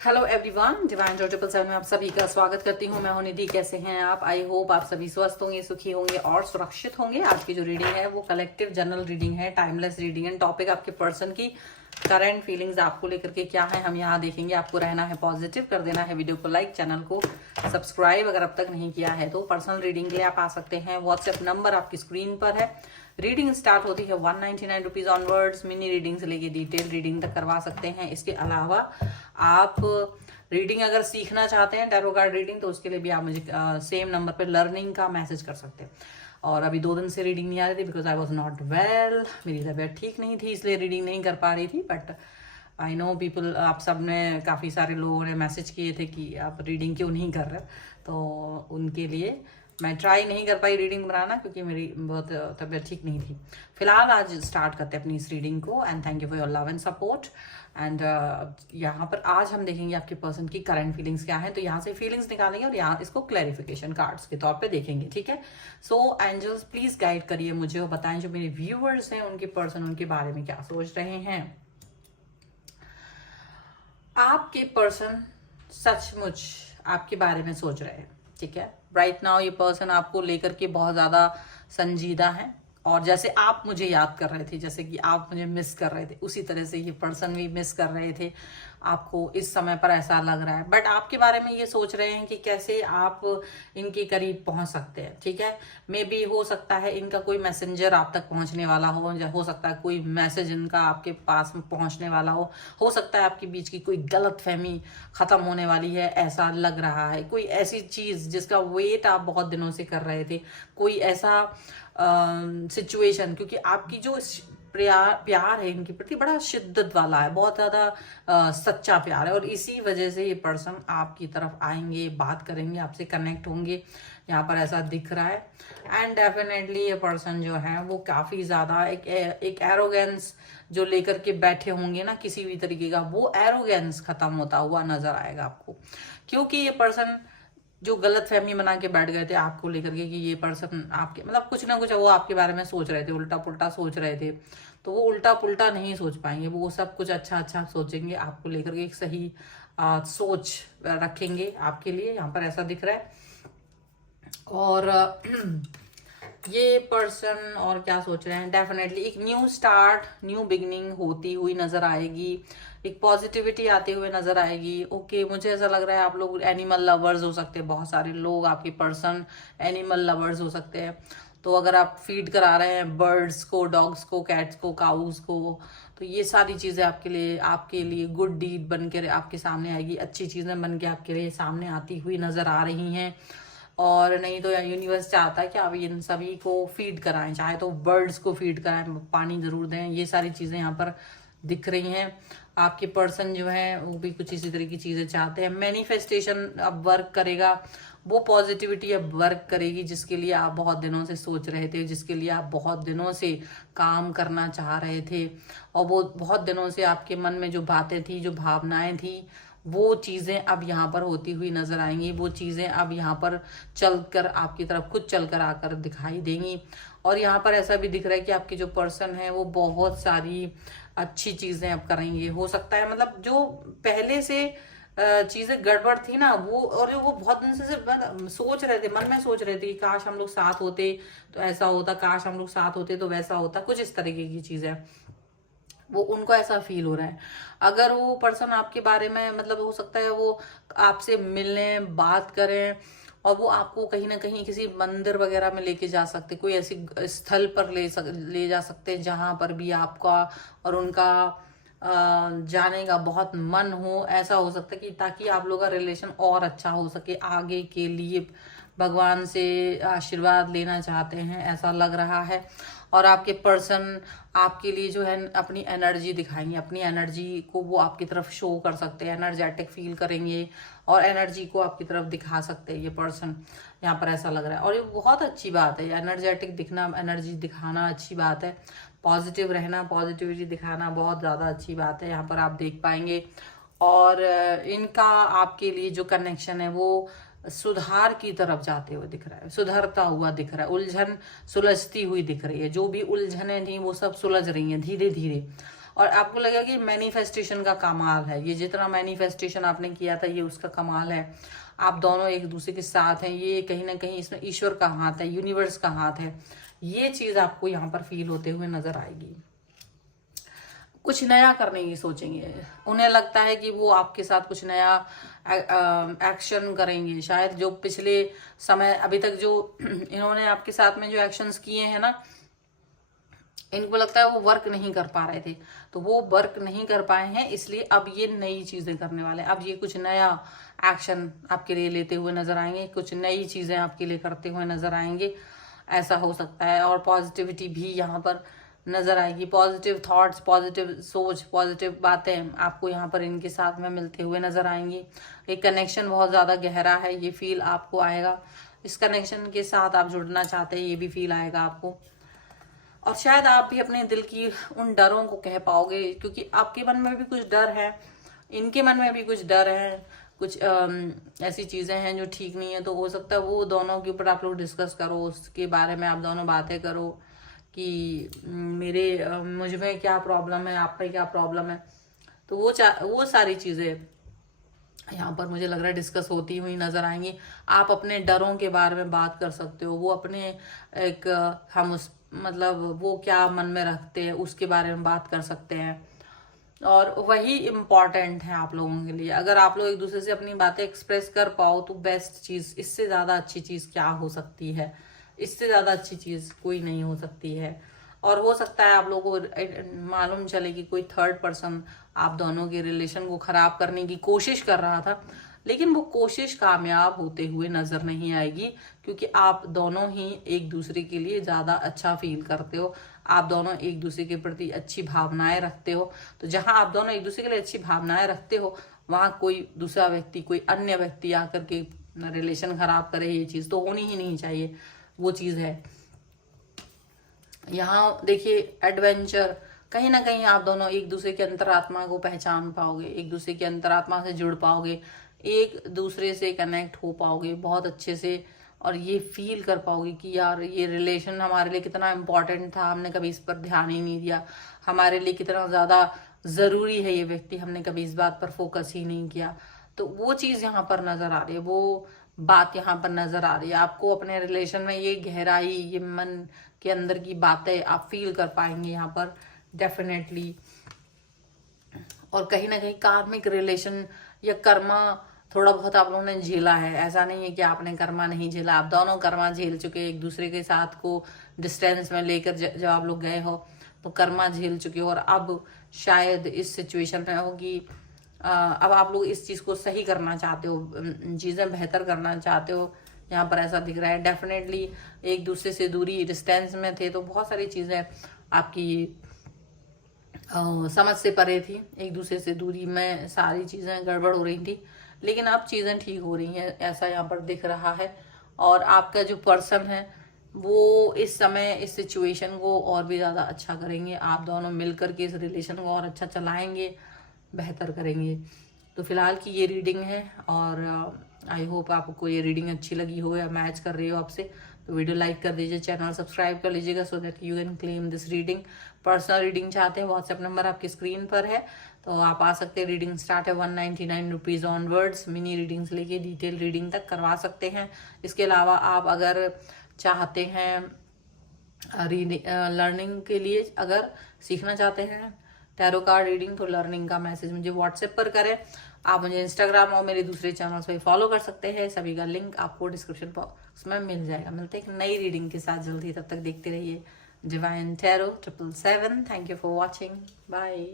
Hello everyone, divine जो 777 में आप सभी का स्वागत करती हूँ। मैं हूं निधि। कैसे हैं आप? आई होप आप सभी स्वस्थ होंगे, सुखी होंगे और सुरक्षित होंगे। आज की जो रीडिंग है वो कलेक्टिव जनरल रीडिंग है, टाइमलेस रीडिंग है। टॉपिक आपके पर्सन की करंट फीलिंग्स आपको लेकर के क्या है हम यहाँ देखेंगे। आपको रहना है पॉजिटिव, कर देना है वीडियो को लाइक, चैनल को सब्सक्राइब अगर अब तक नहीं किया है तो। पर्सनल रीडिंग के लिए आप आ सकते हैं, व्हाट्सएप नंबर आपकी स्क्रीन पर है। रीडिंग स्टार्ट होती है 199 रुपीज ऑनवर्ड्स। मिनी रीडिंग से लेके डिटेल रीडिंग तक करवा सकते हैं। इसके अलावा आप रीडिंग अगर सीखना चाहते हैं, टैरो कार्ड रीडिंग, तो उसके लिए भी आप मुझे सेम नंबर पे लर्निंग का मैसेज कर सकते हैं। और अभी 2 दिन से रीडिंग नहीं आ रही थी because I was not well. मेरी तबीयत ठीक नहीं थी, इसलिए रीडिंग नहीं कर पा रही थी। बट आई नो पीपल, आप सब ने, काफ़ी सारे लोगों ने मैसेज किए थे कि आप रीडिंग क्यों नहीं कर रहे, तो उनके लिए मैं ट्राई नहीं कर पाई रीडिंग बनाना क्योंकि मेरी बहुत तबीयत ठीक नहीं थी। फिलहाल आज स्टार्ट करते हैं अपनी इस रीडिंग को। And thank you for your love and support. And यहाँ पर आज हम देखेंगे आपके पर्सन की करंट फीलिंग्स क्या है। तो यहाँ से फीलिंग्स निकालेंगे और यहाँ इसको क्लैरिफिकेशन कार्ड्स के तौर पे देखेंगे, ठीक है। सो एंजल्स प्लीज गाइड करिए मुझे और बताएं जो मेरे व्यूअर्स हैं उनके पर्सन उनके बारे में क्या सोच रहे हैं। आपके पर्सन सचमुच आपके बारे में सोच रहे हैं, ठीक है। राइट नाउ ये पर्सन आपको लेकर के बहुत ज्यादा संजीदा है। और जैसे आप मुझे याद कर रहे थे, जैसे कि आप मुझे मिस कर रहे थे, उसी तरह से ये पर्सन भी मिस कर रहे थे आपको। इस समय पर ऐसा लग रहा है। बट आपके बारे में ये सोच रहे हैं कि कैसे आप इनके करीब पहुंच सकते हैं, ठीक है। मे बी हो सकता है इनका कोई मैसेंजर आप तक पहुंचने वाला हो सकता है कोई मैसेज इनका आपके पास पहुंचने वाला हो सकता है आपके बीच की कोई गलत फहमी खत्म होने वाली है, ऐसा लग रहा है। कोई ऐसी चीज जिसका वेट आप बहुत दिनों से कर रहे थे, कोई ऐसा सिचुएशन, क्योंकि आपकी जो प्यार है इनके प्रति बड़ा शिद्दत वाला है, बहुत ज्यादा सच्चा प्यार है। और इसी वजह से ये पर्सन आपकी तरफ आएंगे, बात करेंगे, आपसे कनेक्ट होंगे, यहाँ पर ऐसा दिख रहा है। एंड डेफिनेटली ये पर्सन जो है वो काफी ज्यादा एक एरोगेंस जो लेकर के बैठे होंगे ना किसी भी तरीके का, वो एरोगेंस खत्म होता हुआ नजर आएगा आपको। क्योंकि ये पर्सन जो गलत फहमी बना के बैठ गए थे आपको लेकर के कि ये पर्सन आपके मतलब कुछ ना कुछ वो आपके बारे में सोच रहे थे, उल्टा पुल्टा सोच रहे थे, तो वो उल्टा पुल्टा नहीं सोच पाएंगे। वो सब कुछ अच्छा अच्छा सोचेंगे आपको लेकर के, एक सही सोच रखेंगे आपके लिए, यहाँ पर ऐसा दिख रहा है। और ये पर्सन और क्या सोच रहे हैं, डेफिनेटली एक न्यू स्टार्ट, न्यू बिगिनिंग होती हुई नजर आएगी, एक पॉजिटिविटी आते हुए नजर आएगी। ओके, मुझे ऐसा लग रहा है आप लोग एनिमल लवर्स हो सकते हैं। बहुत सारे लोग आपके पर्सन एनिमल लवर्स हो सकते हैं। तो अगर आप फीड करा रहे हैं बर्ड्स को, डॉग्स को, कैट्स को, काउस को, तो ये सारी चीजें आपके लिए गुड डीड बन के आपके सामने आएगी, अच्छी चीजें बन के आपके लिए सामने आती हुई नजर आ रही हैं। और नहीं तो यूनिवर्स चाहता है कि आप इन सभी को फीड कराएं, चाहे तो बर्ड्स को फीड कराएं, पानी जरूर दें। ये सारी चीजें यहाँ पर दिख रही हैं। आपके पर्सन जो है वो भी कुछ इसी तरह की चीजें चाहते हैं। मैनिफेस्टेशन अब वर्क करेगा, वो पॉजिटिविटी अब वर्क करेगी जिसके लिए आप बहुत दिनों से सोच रहे थे, जिसके लिए आप बहुत दिनों से काम करना चाह रहे थे। और वो बहुत दिनों से आपके मन में जो बातें थी, जो भावनाएं थी, वो चीजें अब यहाँ पर होती हुई नजर आएंगी। वो चीजें अब यहाँ पर चलकर आपकी तरफ खुद चलकर आकर दिखाई देंगी। और यहाँ पर ऐसा भी दिख रहा है कि आपके जो पर्सन है वो बहुत सारी अच्छी चीजें अब करेंगे। हो सकता है मतलब जो पहले से चीजें गड़बड़ थी ना, वो और वो बहुत दिन से सिर्फ सोच रहे थे, मन में सोच रहे थे कि काश हम लोग साथ होते तो ऐसा होता, काश हम लोग साथ होते तो वैसा होता, कुछ इस तरीके की चीजें वो उनको ऐसा फील हो रहा है। अगर वो पर्सन आपके बारे में मतलब हो सकता है वो आपसे मिलने, बात करें, और वो आपको कहीं ना कहीं किसी मंदिर वगैरह में लेके जा सकते, कोई ऐसी स्थल पर ले जा सकते हैं जहां पर भी आपका और उनका जाने का बहुत मन हो। ऐसा हो सकता है कि ताकि आप लोग का रिलेशन और अच्छा हो सके आगे के लिए, भगवान से आशीर्वाद लेना चाहते हैं ऐसा लग रहा है। और आपके पर्सन आपके लिए जो है अपनी एनर्जी दिखाएंगे, अपनी एनर्जी को वो आपकी तरफ शो कर सकते हैं, एनर्जेटिक फील करेंगे और एनर्जी को आपकी तरफ दिखा सकते हैं ये पर्सन, यहाँ पर ऐसा लग रहा है। और ये बहुत अच्छी बात है, एनर्जेटिक दिखना, एनर्जी दिखाना अच्छी बात है। पॉजिटिव रहना, पॉजिटिविटी दिखाना बहुत ज़्यादा अच्छी बात है, यहाँ पर आप देख पाएंगे। और इनका आपके लिए जो कनेक्शन है वो सुधार की तरफ जाते हुए दिख रहा है, सुधरता हुआ दिख रहा है, उलझन सुलझती हुई दिख रही है। जो भी उलझने थी वो सब सुलझ रही हैं धीरे धीरे। और आपको लगेगा कि मैनिफेस्टेशन का कमाल है, ये जितना मैनिफेस्टेशन आपने किया था ये उसका कमाल है। आप दोनों एक दूसरे के साथ हैं, ये कहीं ना कहीं इसमें ईश्वर का हाथ है, यूनिवर्स का हाथ है, ये चीज आपको यहाँ पर फील होते हुए नजर आएगी। कुछ नया करने की सोचेंगे, उन्हें लगता है कि वो आपके साथ कुछ नया एक्शन करेंगे। शायद जो पिछले समय अभी तक जो इन्होंने आपके साथ में जो एक्शंस किए हैं ना, इनको लगता है वो वर्क नहीं कर पा रहे थे, तो वो वर्क नहीं कर पाए हैं, इसलिए अब ये नई चीजें करने वाले हैं। अब ये कुछ नया एक्शन आपके लिए लेते हुए नजर आएंगे, कुछ नई चीजें आपके लिए करते हुए नजर आएंगे, ऐसा हो सकता है। और पॉजिटिविटी भी यहाँ पर नजर आएगी, पॉजिटिव थॉट्स, पॉजिटिव सोच, पॉजिटिव बातें आपको यहाँ पर इनके साथ में मिलते हुए नजर आएंगी। एक कनेक्शन बहुत ज्यादा गहरा है, ये फील आपको आएगा। इस कनेक्शन के साथ आप जुड़ना चाहते हैं, ये भी फील आएगा आपको। और शायद आप भी अपने दिल की उन डरों को कह पाओगे, क्योंकि आपके मन में भी कुछ डर है, इनके मन में भी कुछ डर है, कुछ ऐसी चीजें हैं जो ठीक नहीं है। तो हो सकता है वो दोनों के ऊपर आप लोग डिस्कस करो, उसके बारे में आप दोनों बातें करो कि मुझ में क्या प्रॉब्लम है, आप में क्या प्रॉब्लम है। तो वो सारी चीजें यहाँ पर मुझे लग रहा है डिस्कस होती हुई नजर आएंगी। आप अपने डरों के बारे में बात कर सकते हो, वो अपने एक हम उस मतलब वो क्या मन में रखते हैं उसके बारे में बात कर सकते हैं। और वही इम्पॉर्टेंट है आप लोगों के लिए। अगर आप लोग एक दूसरे से अपनी बातें एक्सप्रेस कर पाओ तो बेस्ट चीज, इससे ज्यादा अच्छी चीज क्या हो सकती है, इससे ज्यादा अच्छी चीज कोई नहीं हो सकती है। और हो सकता है आप लोगों को मालूम चले कि कोई थर्ड पर्सन आप दोनों के रिलेशन को खराब करने की कोशिश कर रहा था, लेकिन वो कोशिश कामयाब होते हुए नजर नहीं आएगी, क्योंकि आप दोनों ही एक दूसरे के लिए ज्यादा अच्छा फील करते हो, आप दोनों एक दूसरे के प्रति अच्छी भावनाएं रखते हो। तो जहां आप दोनों एक दूसरे के लिए अच्छी भावनाएं रखते हो, वहां कोई दूसरा व्यक्ति, कोई अन्य व्यक्ति आकर के रिलेशन खराब करे, ये चीज तो होनी ही नहीं चाहिए। वो चीज है यहाँ देखिए, एडवेंचर, कहीं ना कहीं आप दोनों एक दूसरे के अंतरात्मा को पहचान पाओगे, एक दूसरे के अंतरात्मा से जुड़ पाओगे, एक दूसरे से कनेक्ट हो पाओगे बहुत अच्छे से। और ये फील कर पाओगे कि यार ये रिलेशन हमारे लिए कितना इम्पोर्टेंट था, हमने कभी इस पर ध्यान ही नहीं दिया, हमारे लिए कितना ज्यादा जरूरी है ये व्यक्ति, हमने कभी इस बात पर फोकस ही नहीं किया। तो वो चीज यहाँ पर नजर आ रही है, वो बात यहाँ पर नजर आ रही है आपको। अपने रिलेशन में ये गहराई, ये मन के अंदर की बातें आप फील कर पाएंगे यहाँ पर डेफिनेटली। और कहीं ना कहीं कार्मिक रिलेशन या कर्मा थोड़ा बहुत आप लोगों ने झेला है, ऐसा नहीं है कि आपने कर्मा नहीं झेला, आप दोनों कर्मा झेल चुके, एक दूसरे के साथ को डिस्टेंस में लेकर जब आप लोग गए हो तो कर्मा झेल चुके हो। और अब शायद इस सिचुएशन में हो कि अब आप लोग इस चीज को सही करना चाहते हो, चीजें बेहतर करना चाहते हो, यहाँ पर ऐसा दिख रहा है। डेफिनेटली एक दूसरे से दूरी, डिस्टेंस में थे तो बहुत सारी चीजें आपकी समझ से परे थी, एक दूसरे से दूरी में सारी चीजें गड़बड़ हो रही थी, लेकिन अब चीजें ठीक हो रही हैं, ऐसा यहाँ पर दिख रहा है। और आपका जो पर्सन है वो इस समय इस सिचुएशन को और भी ज्यादा अच्छा करेंगे, आप दोनों मिलकर के इस रिलेशन को और अच्छा चलाएंगे, बेहतर करेंगे। तो फिलहाल की ये रीडिंग है, और आई होप आपको ये रीडिंग अच्छी लगी हो या मैच कर रही हो आपसे। तो वीडियो लाइक कर दीजिए, चैनल सब्सक्राइब कर लीजिएगा, so that you can claim this reading. Personal reading चाहते हैं, व्हाट्सएप नंबर आपकी स्क्रीन पर है, तो आप आ सकते हैं। रीडिंग स्टार्ट है 199 रुपीज ऑनवर्ड्स, मिनी रीडिंग्स लेके डिटेल रीडिंग तक करवा सकते हैं। इसके अलावा आप अगर चाहते हैं लर्निंग के लिए, अगर सीखना चाहते हैं टैरो कार्ड रीडिंग, तो लर्निंग का मैसेज मुझे व्हाट्सएप पर करें। आप मुझे इंस्टाग्राम और मेरे दूसरे चैनल्स पे फॉलो कर सकते हैं, सभी का लिंक आपको डिस्क्रिप्शन बॉक्स में मिल जाएगा। मिलते हैं एक नई रीडिंग के साथ जल्दी, तब तक देखते रहिए divine tarot 777। Thank you for watching, bye.